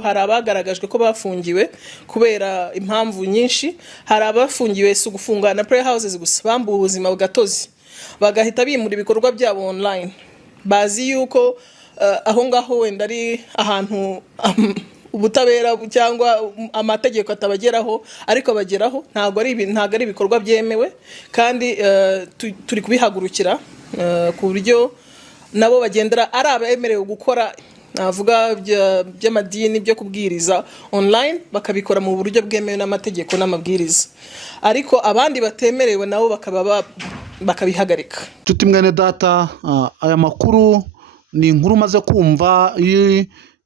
hari abagaragajwe ko bafungiwe kubera impamvu nyinshi. Hari abafungiwe si ugufungana prayer houses gusa, bambuwe ubuzima bugatozi bagahita bimura ibikorwa byabo online, bazi yuko aho ngaho wenda ari ahantu ubutabera cyangwa amategeko atabageraho, ariko bageraho. Ntago ari ibikorwa byemewe, kandi turi kubihagurukira ku buryo nabo bagendera ari abemerewe gukora navuga by'amadini byo kubwiriza online, bakabikora mu buryo bwemewe n'amategeko n'amabwiriza, ariko abandi batemerewe nabo bakabihagarika. Tuti mwene data, aya makuru ni inkuru maze kumva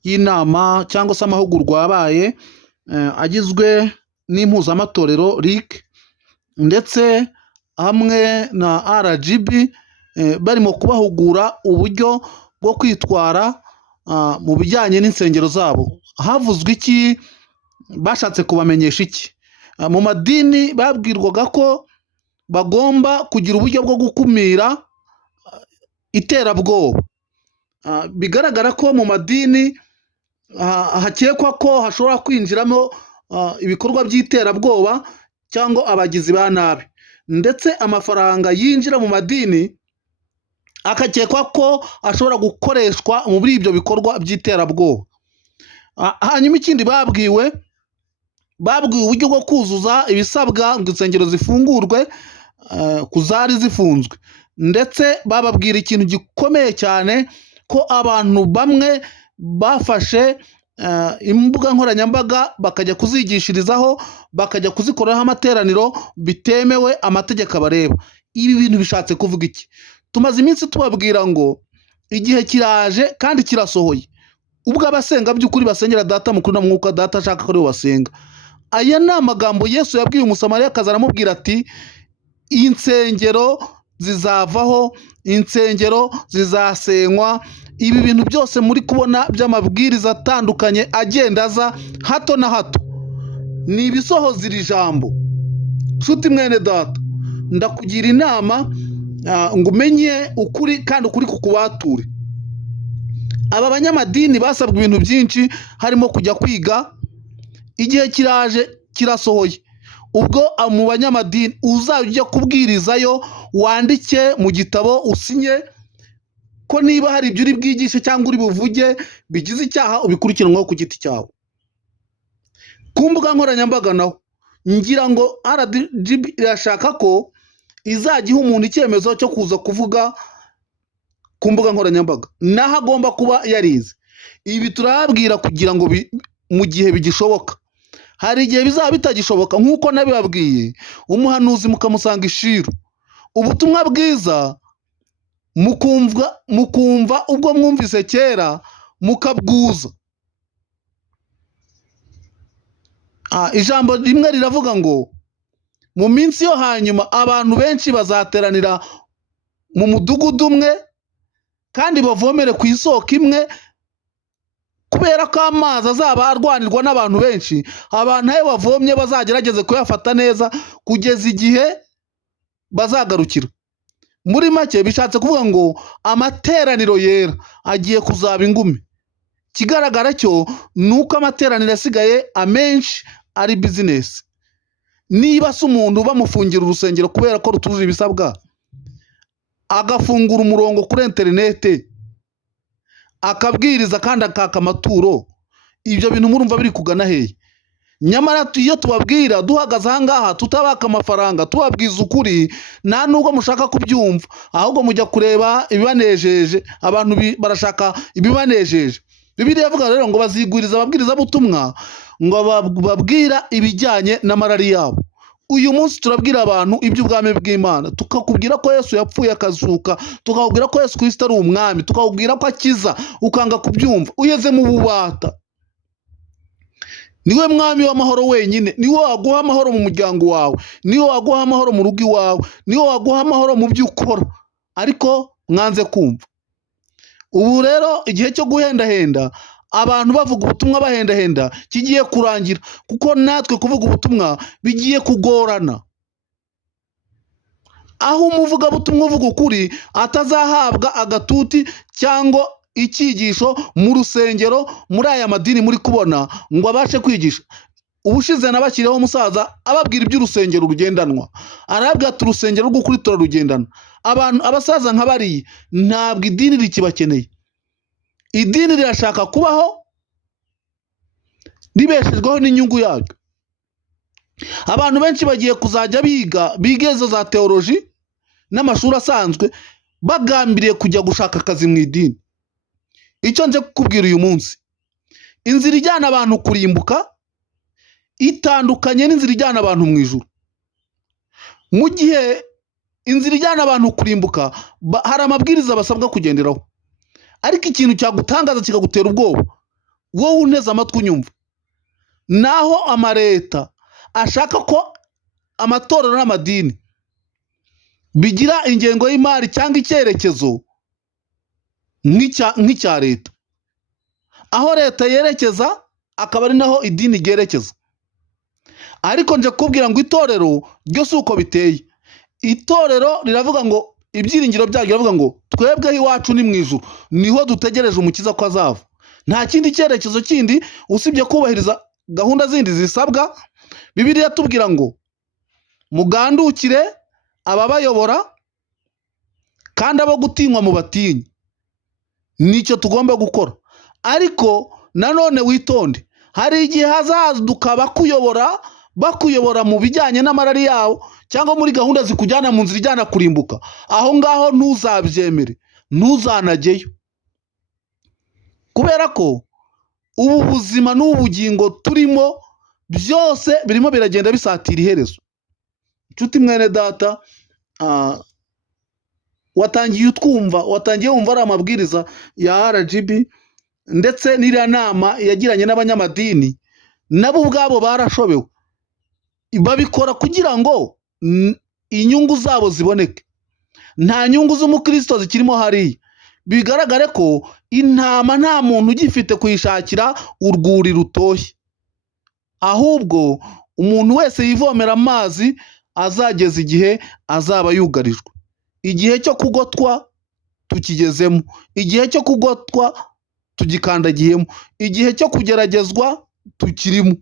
y'inama cyangwa se amahugurwa yabaye agizwe n'impuzamatorero RIC ndetse hamwe na RGB, barimo kubahugura uburyo bwo kwitwara mu bijyanye n'insengero zabo. Havuzwe iki? Bashatse kubamenyesha iki? Mu madini babwirwaga ko bagomba kugira uburyo bwo gukumira iterabwoba. Bigaragara ko mu madini hakekwa ko hashobora kwinjiramo ibikorwa by'iterabwoba cyangwa abagizi ba nabi, ndetse amafaranga yinjira mu madini akakekwa ko ashobora gukoreshwa muri ibyo bikorwa by'iterabwoba. Hanyuma ikindi babwiwe uburyo bwo kuzuza ibisabwa ngo insengero zifungurwe ku zari zifunzwe, ndetse bababwira ikintu gikomeye cyane, ko abantu bamwe bafashe imbuga nkoranyambaga bakajya kuzigishirizaho, bakajya kuzikoraho amateraniro bitemewe, amategeko abareba. Ibi bintu bishatse kuvuga iki? Tumaze iminsi tubabwira ngo igihe kiraje kandi kirasohoye ubwo abasenga by'ukuri basengera Data mukuru na Mwuka Data ashaka ko aribo basenga. Aya ni amagambo Yesu yabwiye umusamariyakazi, aramubwira ati insengero zizavaho, insengero zizasenywa. Ibi bintu byose muri kubona by'amabwiriza atandukanye agenda aza hato na hato ni ibisohoza iri jambo. Nshuti mwene data, ndakugira inama ngo umenye ukuri, kandi ukuri kukubature. Aba banyamadini basabwa ibintu byinshi, harimo kujya kwiga. Igihe kiraje kirasohoye ubwo mu banyamadini uzajya kubwirizayo wandike mu gitabo, usinye ko niba hari ibyo uri bwigishe cyangwa uri buvuge bigize icyaha ubikurikiranwaho ku giti cyawe. Ku mbuga nkoranyambaga naho ngira ngo RGB irashaka ko izajya iha umuntu icyemezo cyo kuza kuvuga ku mbuga nkoranyambaga, naho agomba kuba yarize. Ibi turababwira kugira ngo mu gihe bigishoboka. Hari igihe bizaba bitagishoboka, nk'uko nabibabwiye, umuhanuzi mukamusanga ishiru. Ubutumwa bwiza mukumva ubwo mwumvise kera mukabwuza. Ijambo rimwe riravuga ngo mu minsi yo hanyuma abantu benshi bazateranira mu mudugudu umwe kandi bavomere ku isoko imwe, kubera ko amazi azaba arwanirwa n'abantu benshi. Abantu ayo bavomye bazagerageze kuyafata neza kugeza igihe bazagarukira. Muri make bishatse kuvuga ngo amateraniro yera agiye kuzaba ingume. Kigaragara cyo nuko amateraniro asigaye amenshi ari business. Niba se umuntu bamufungira urusengero kubera ko rutujuje ibisabwa, agafungura umurongo kuri interinete akabwiriza kandi akaka amaturo, ibyo bintu murumva biri kugana hehe? Nyamara iyo tubabwira duhagaze ahangaha tutabaka amafaranga, tubabwiza ukuri, nta nubwo mushaka kubyumva, ahubwo mujya kureba ibibanejeje. Abantu barashaka ibibanejeje. Bibiliya ivuga rero ngo bazigwiriza ababwiriza butumwa, ngo babwira ibijyanye n'amarari yabo. Uyu munsi turabwira abantu iby'ubwami bw'Imana, tukakubwira ko Yesu yapfuye akazuka, tukakubwira ko Yesu Kristo ari umwami, tukakubwira ko akiza, ukanga kubyumva. Ugeze mu bubata. Niwe mwami w'amahoro wenyine, niwe waguha amahoro mu muryango wawe, niwe waguha amahoro mu rugo iwawe, niwe waguha amahoro mu byo ukora, ariko mwanze kumva. Ubu rero igihe cyo guhendahenda, abantu bavuga ubutumwa bahendahenda kigiye kurangira, kuko natwe kuvuga ubutumwa bigiye kugorana. Aho umuvuga butumwa uvuga ukuri atazahabwa agatuti cyangwa icyigisho mu rusengero muri aya madini muri kubona ngo abashe kwigisha. Ubushize nabashyiriyeho umusaza ababwira iby'urusengero rugendanwa, arabwira ati urusengero rw'ukuri turarugendana. Abasaza nka bariya ntabwo idini rikibakeneye. Idini rirashaka kubaho ribeshejweho n'inyungu yaryo. Abantu benshi bagiye kuzajya biga izo za teoloji n'amashuri asanzwe bagambiriye kujya gushaka akazi mu idini. Icyo nje kukubwira uyu munsi, inzira ijyana abantu kurimbuka itandukanye n'inzira ijyana abantu mu ijuru. Mu gihe inzira ijyana abantu kurimbuka hari amabwiriza basabwa kugenderaho, ariko ikintu cyagutangaza kikagutera ubwoba wowe uneze amatwi unyumva, naho amaleta ashaka ko amatorero n'amadini bigira ingengo y'imari cyangwa icyerekezo nk'icya leta, aho leta yerekeza akaba ari naho idini ryerekeza. Ariko nje kubwira ngo itorero ryo si uko biteye. Itorero riravuga ngo ibyiringiro byaryo biravuga ngo twebweho iwacu ni mu ijuru, niho dutegereje umukiza ko azava. Nta kindi cyerekezo kindi usibye kubahiriza gahunda zindi zisabwa. Bibiliya tubwira ngo mugandukire ababayobora kandi abo gutinywa mu batinyi. Nicyo tugomba gukora. Ariko nanone witonde, hari igihe hazaduka bakuyobora mu bijyanye n'amarari yawo cyangwa muri gahunda zikujyana mu nzira ijyana kurimbuka. Aho ngaho ntuzabyemere, ntuzanajyeyo, kubera ko ubu buzima n'ubugingo turimo byose birimo biragenda bisatira iherezo. Nshuti mwene data, watangiye wumva ari amabwiriza ya RGB ndetse n'iriya nama yagiranye n'abanyamadini, nabo ubwabo barashobewe. Babikora kugira ngo inyungu zabo ziboneke. Nta nyungu z'umukristo zikirimo hariya. Bigaragare ko intama nta muntu ugifite kuyishakira urwuri rutoshye, ahubwo umuntu wese yivomera amazi azageza igihe azaba yugarijwe. Igihe cyo kugotwa tukigezemo, igihe cyo kugotwa tugikandagiyemo, igihe cyo kugeragezwa tukirimo.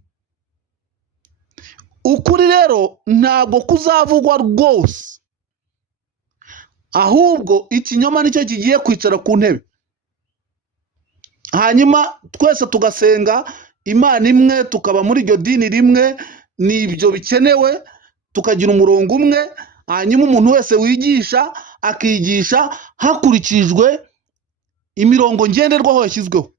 Ukuri rero ntabwo kuzavugwa rwose, ahubwo ikinyoma nicyo kigiye kwicara ku ntebe. Hanyuma twese tugasenga Imana imwe, tukaba muri iryo dini rimwe, nibyo bikenewe, tukagira umurongo umwe. Hanyuma umuntu wese wigisha akigisha hakurikijwe imirongo ngenderwaho yashyizweho.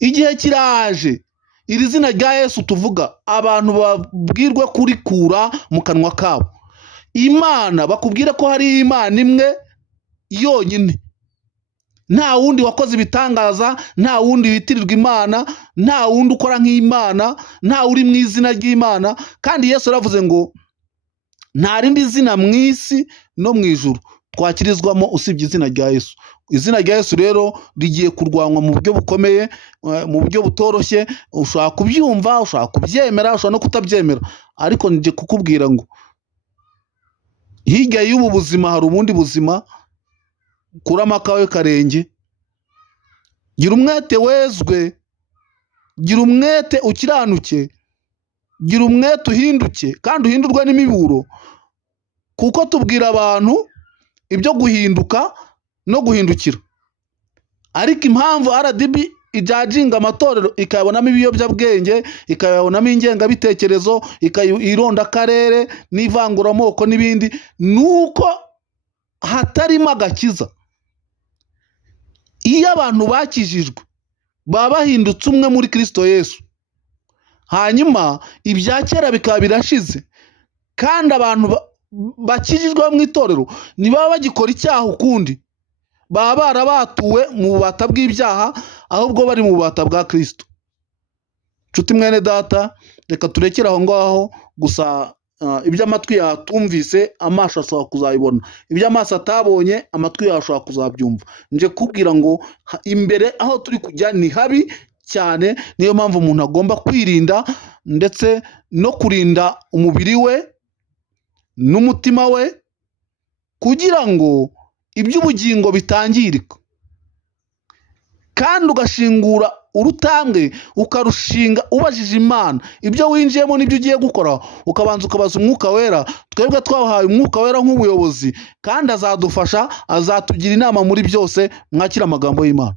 Igihe kiraje iri zina rya Yesu tuvuga abantu babwirwe kurikura mu kanwa kabo. Imana bakubwire ko hari Imana imwe yonyine, nta wundi wakoze ibitangaza, nta wundi witirirwa Imana, nta wundi ukora nk'Imana, nta uri mu izina ry'Imana. Kandi Yesu yaravuze ngo nta rindi zina mu isi no mu ijuru twakirizwamo usibye izina rya Yesu. Izina rya Yesu rero rigiye kurwanwa mu buryo bukomeye, mu buryo butoroshye. Ushobora kubyumva, ushobora kubyemera, ushobora no kutabyemera, ariko nje kukubwira ngo hirya y'ubu buzima hari ubundi buzima. Kuramo akawe karenge, gira umwete wezwe, gira umwete ukiranuke, gira umwete uhinduke kandi uhindurwe n'imiburo, kuko tubwira abantu ibyo guhinduka no guhindukira. Ariko impamvu RDB ijajinga amatorero ikayabonamo ibiyobyabwenge, ikayabonamo ingengabitekerezo, ironda akarere n'ivanguramoko n'ibindi, nuko hatarimo agakiza. Iyo abantu bakijijwe baba bahindutse umwe muri Kristo Yesu, hanyuma ibya kera bikaba birashize, kandi abantu bakijijwe mu itorero ntibaba bagikora icyaha ukundi, baba barabatuwe mu bubata bw'ibyaha, ahubwo bari mu bubata bwa Kristo. Nshuti mwene data, reka turekere aho ngaho. Gusa ibyo amatwi yatumvise amaso ashobora kuzabibona, ibyo amaso atabonye amatwi yawe ashobora kuzabyumva. Nje kubwira ngo imbere aho turi kujya ni habi cyane. Niyo mpamvu umuntu agomba kwirinda ndetse no kurinda umubiri we n'umutima we, kugira ngo iby'ubugingo bitangirika. kandi ugashingura urutambwe ukarushinga ubajije Imana ibyo winjiyemo n'ibyo ugiye gukora, ukabanza ukabaza umwuka wera. Twebwe twahawe umwuka wera nk'ubuyobozi kandi azadufasha, azatugira inama muri byose. Mwakira amagambo y'Imana.